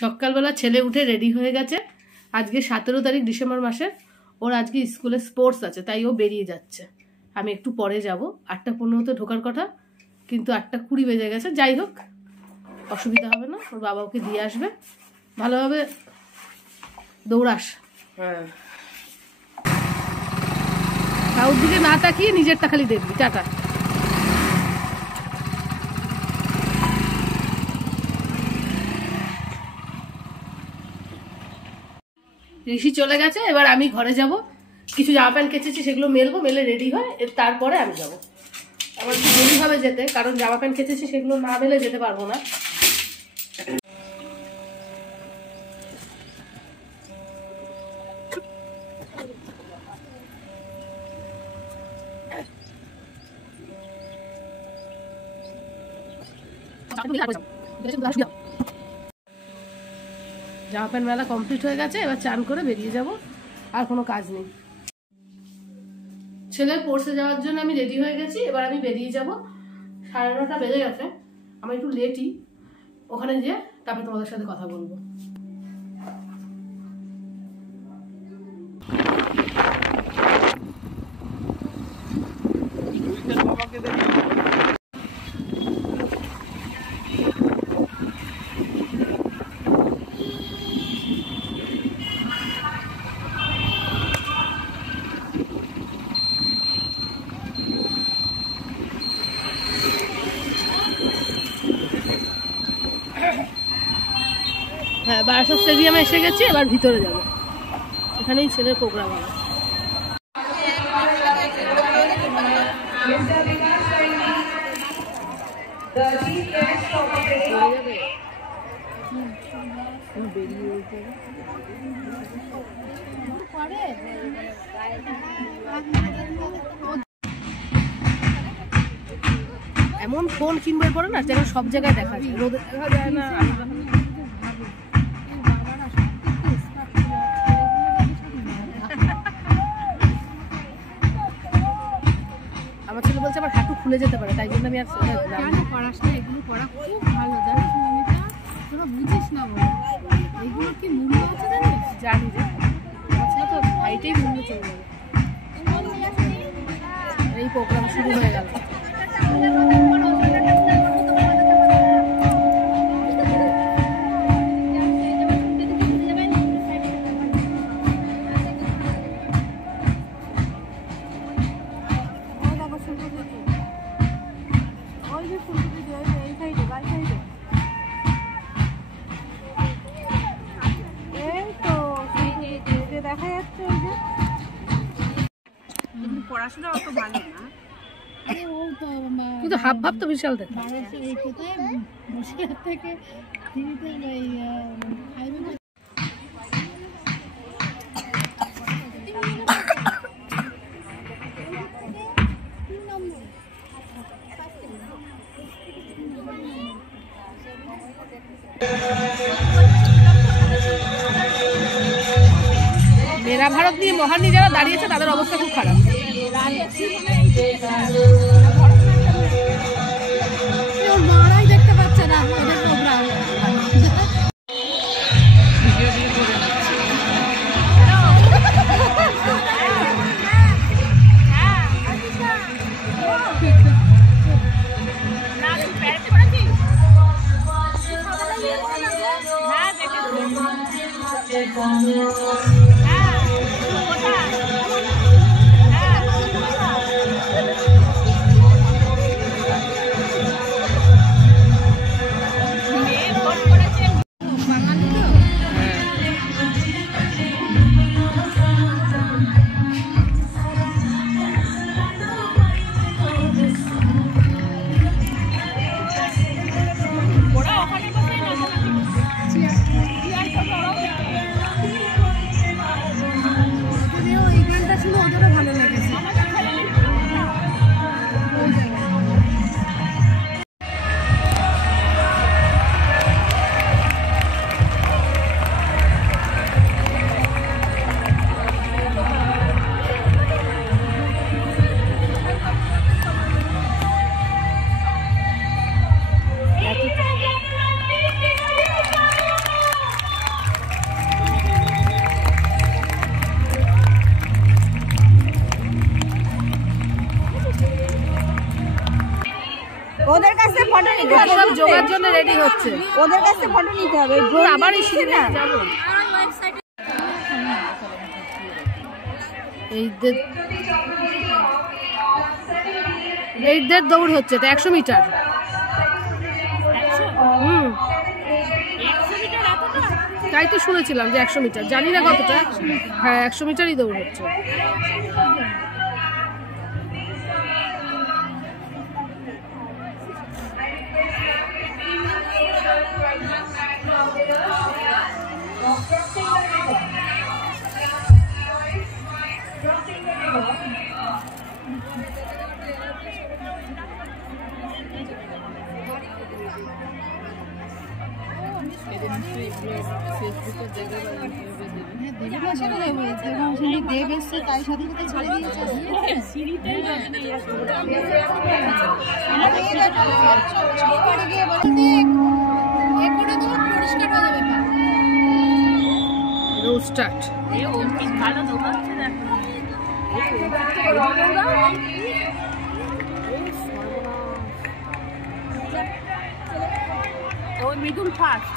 সকালবেলা ছেলে উঠে রেডি হয়ে গেছে। আজকে 17 তারিখ ডিসেম্বর মাসের। ওর আজকে স্কুলে স্পোর্টস আছে, তাই ও বেরিয়ে যাচ্ছে। আমি একটু পরে যাব, 8:15 ঢোকার কথা, কিন্তু 8:20 বেজে গেছে। যাই হোক, অসুবিধা হবে না, ওর বাবা ওকে দিয়ে আসবে। ভালোভাবে দৌড়াস। হ্যাঁ, কাউর দিকে না তাকিয়ে নিজেরটা খালি দেখবি। টাটা। ঋষি চলে গেছে, এবার আমি ঘরে যাব। কিছু জামা প্যান্ট কেচেছি, সেগুলো মেলবো, মেলে রেডি হয়, তারপরে আমি যাব। আমার একটু দেরি হবে যেতে, কারণ জামা প্যান্ট কেচেছি সেগুলো না মেলে যেতে পারবো না। জামা প্যান্ট মেলা কমপ্লিট হয়ে গেছে, এবার চান করে বেরিয়ে যাব। আর কোনো কাজ নেই। ছেলের পড়তে যাওয়ার জন্য আমি রেডি হয়ে গেছি, এবার আমি বেরিয়ে যাব। 9:30 বেজে গেছে, আমি একটু লেটই। ওখানে গিয়ে তারপরে তোমাদের সাথে কথা বলবো। হ্যাঁ, বারাসাত স্টেডিয়ামে এসে গেছি, এবার ভিতরে যাব। এখানেই ছেলের প্রোগ্রাম হবে। এমন ফোন কিনবে পরে না, যেন সব জায়গায় দেখা যায়, রোদে দেখা যায় না। আমার ছেলে বলছে আমার হাঁটু খুলে যেতে পারে, তাই জন্য আমি আর করাস না। এগুলো করা খুব ভালো, জানিস মমিতা? তোরা বুঝিস না বলে এগুলো কি মূল্য আছে জানিস? জানি যে আমার ছেলে তো হাইটেই মূল্য চলে যাবে। এই প্রোগ্রাম শুরু হয়ে গেল। পড়াশোনা অত ভালো না, কিন্তু হাব ভাব তো বিশাল দেখ। মেরা ভারত নিয়ে মহান যারা দাঁড়িয়েছে তাদের অবস্থা খুব খারাপ। মারাই দেখতে পাচ্ছে না ওদের প্রোগ্রাম। কাছে ফটো নিতে হবে, সব জোগাড় জন্য রেডি হচ্ছে, ওদের কাছে ফটো নিতে হবে। আবার এই সিঁড়ি দিয়ে যাবো। এইদের দৌড় হচ্ছে, এটা 100 মিটার। তাই তো শুনেছিলাম যে 100 মিটার, জানি না কতটা। হ্যাঁ 100 মিটারই দৌড় হচ্ছে। দেব এসছে তাই সাথে সাথে ছেড়ে দিয়েছে। স্টার্ট। Middle first.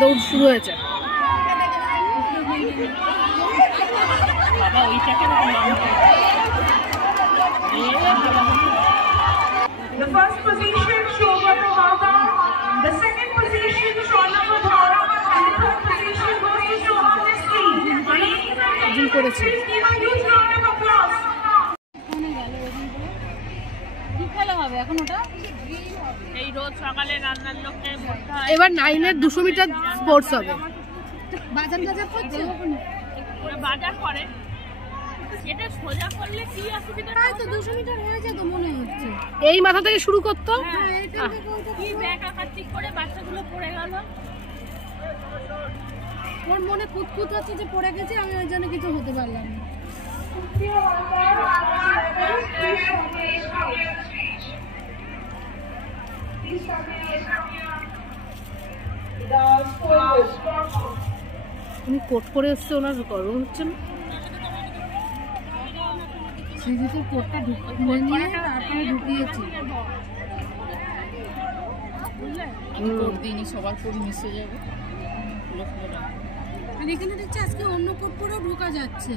দৌড় শুরু হয়েছে। The first position, Shobha Baba. The second position, Shonava Dhara. And the third position goes to Shohana Sri. Please give a huge round of applause. কি খেলা হবে এখন ওটা? এই রোজ সকালে রান্নার লোককে ভরতে হয়। এবার 9-এর 200 মিটার স্পোর্টস হবে। বাজার করছে ওরা বাজার করে, এটা সোজা করলে কি অসুবিধা? তো 200 মিটার হয়ে যেত মনে হচ্ছে। এই মাথা থেকে শুরু করতো। কি ব্যাগ আকার ঠিক করে বাচ্চাগুলো পড়ে গেল। ওর মনে কুতকুত হচ্ছে যে পড়ে গেছে, আমি ওই জন্য কিছু হতে পারলাম না। উনি কোট পরে এসছে, ওনার গরম হচ্ছে না? সিঁড়িতে কোটটা খুলে নিয়ে তারপরে ঢুকিয়েছি। কোট দিনই সবার কোট মিশে যাবে। আর এখানে দেখছি আজকে অন্য কোট পরেও ঢোকা যাচ্ছে,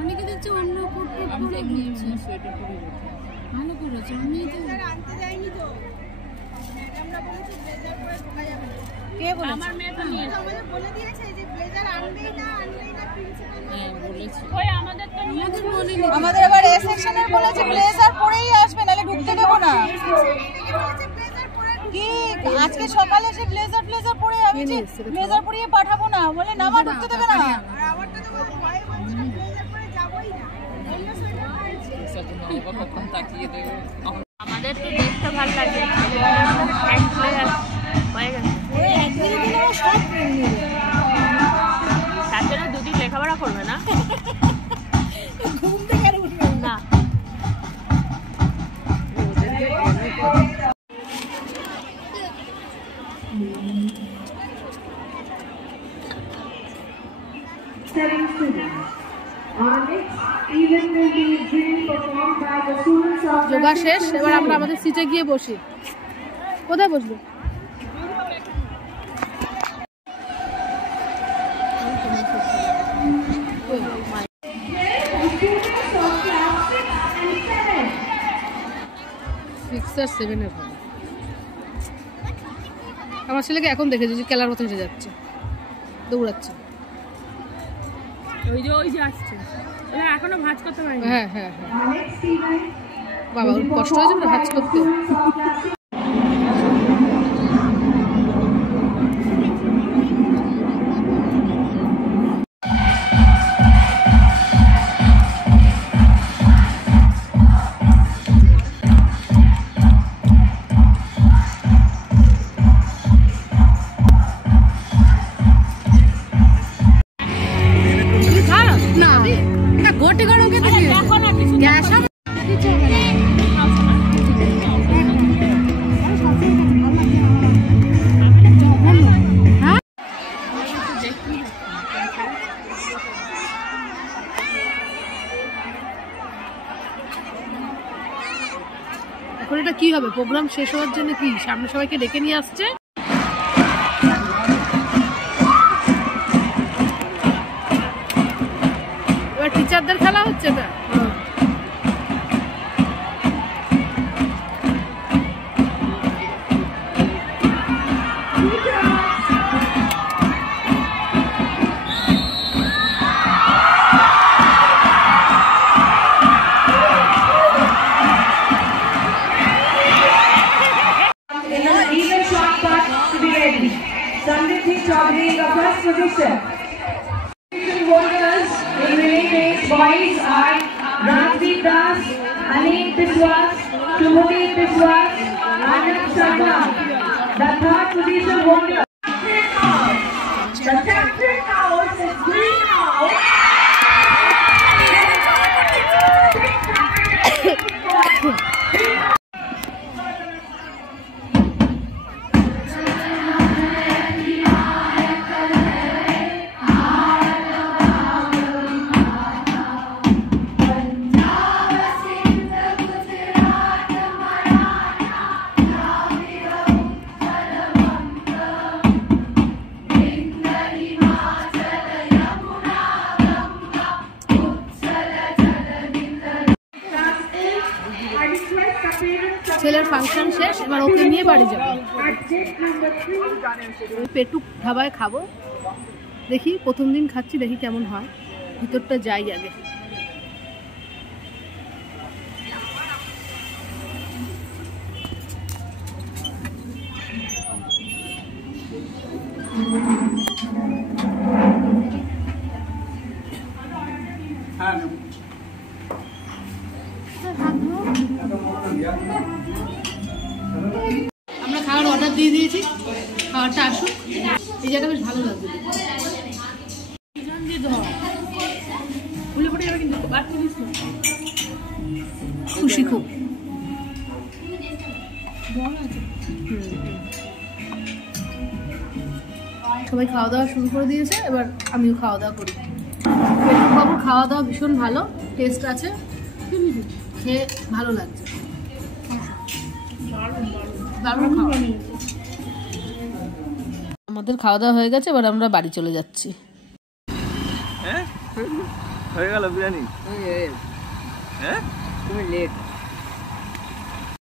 অনেকে দেখছি অন্য কোট পরে নিয়েছে। সোয়েটার পরে ভালো করেছে। আমি তো আনতে যাইনি তো, ম্যাডামরা বলেছে ব্লেজার পরে ঢোকা যাবে না। কে বলেছে? আমার মেয়ে তো নিয়ে আমাদের বলে দিয়েছে যে ব্লেজার আনবেই না প্রিন্সিপাল বলেছে। ওই আমাদের তো নিয়ে আমাদের মনে নেই। আমাদের আবার এ সেকশনের বলেছে ব্লেজার পরেই আসবে, নালে ঢুকতে দেবো না। কি আজকে সকালে সে ব্লেজার পরে আমি যে ব্লেজার পরিয়ে পাঠাবো না বলে না, আমার ঢুকতে দেবে না। আর আমারটা তো ভয় বলছে ব্লেজার পরে যাবই না, অন্য সোয়েটার কখন তাকিয়ে দেবে। আমাদের তো দেখতে ভালো লাগে, হয়ে গেছে। তার জন্য দুদিন লেখাপড়া করবে না? ঘুম থেকে আর উঠবে না। Studying students. Our next event will be drill performed by the students of yoga শেষ, এবার আমরা আমাদের সিটে গিয়ে বসি। কোথায় বসবো? আমার ছেলেকে এখন দেখেছি যে খেলার মতো হেঁটে যাচ্ছে, দৌড়াচ্ছে। ওই যে আসছে, এখনো ভাঁজ করতে পারিনি। হ্যাঁ হ্যাঁ হ্যাঁ, বাবা ওর কষ্ট হয়েছে না ভাঁজ করতে। না গোটে গড় ওকে গ্যাস এখন এটা কি হবে? প্রোগ্রাম শেষ হওয়ার জন্য কি সামনে সবাইকে ডেকে নিয়ে আসছে? এবার টিচারদের খেলা হচ্ছে এটা। In an even shot put to be ready. Samriddhi Chaudhary in the first position. Position holders in relay race boys are Rajdeep Das, Anik Biswas, Shubhdeep Biswas, Anand Sharma. The third position holder. The captain house is green house. ছেলের function শেষ, এবার ওকে নিয়ে বাড়ি যাবো। পেটুক ধাবায় খাবো, দেখি প্রথম দিন খাচ্ছি, দেখি কেমন হয়। ভিতরটা যাই আগে। আমরা খাওয়ার অর্ডার দিয়ে দিয়েছি, খাওয়ারটা আসুক। এই জায়গাটা বেশ ভালো লাগছে। খুশি খুব। সবাই খাওয়া দাওয়া শুরু করে দিয়েছে, এবার আমিও খাওয়া দাওয়া করি। বাবুর খাওয়া দাওয়া ভীষণ ভালো, টেস্ট আছে, খেয়ে ভালো লাগছে। আমাদের খাওয়া দাওয়া হয়ে গেছে, এবার আমরা বাড়ি চলে যাচ্ছি। হয়ে গেল বিরিয়ানি? হ্যাঁ, তুমি লেট।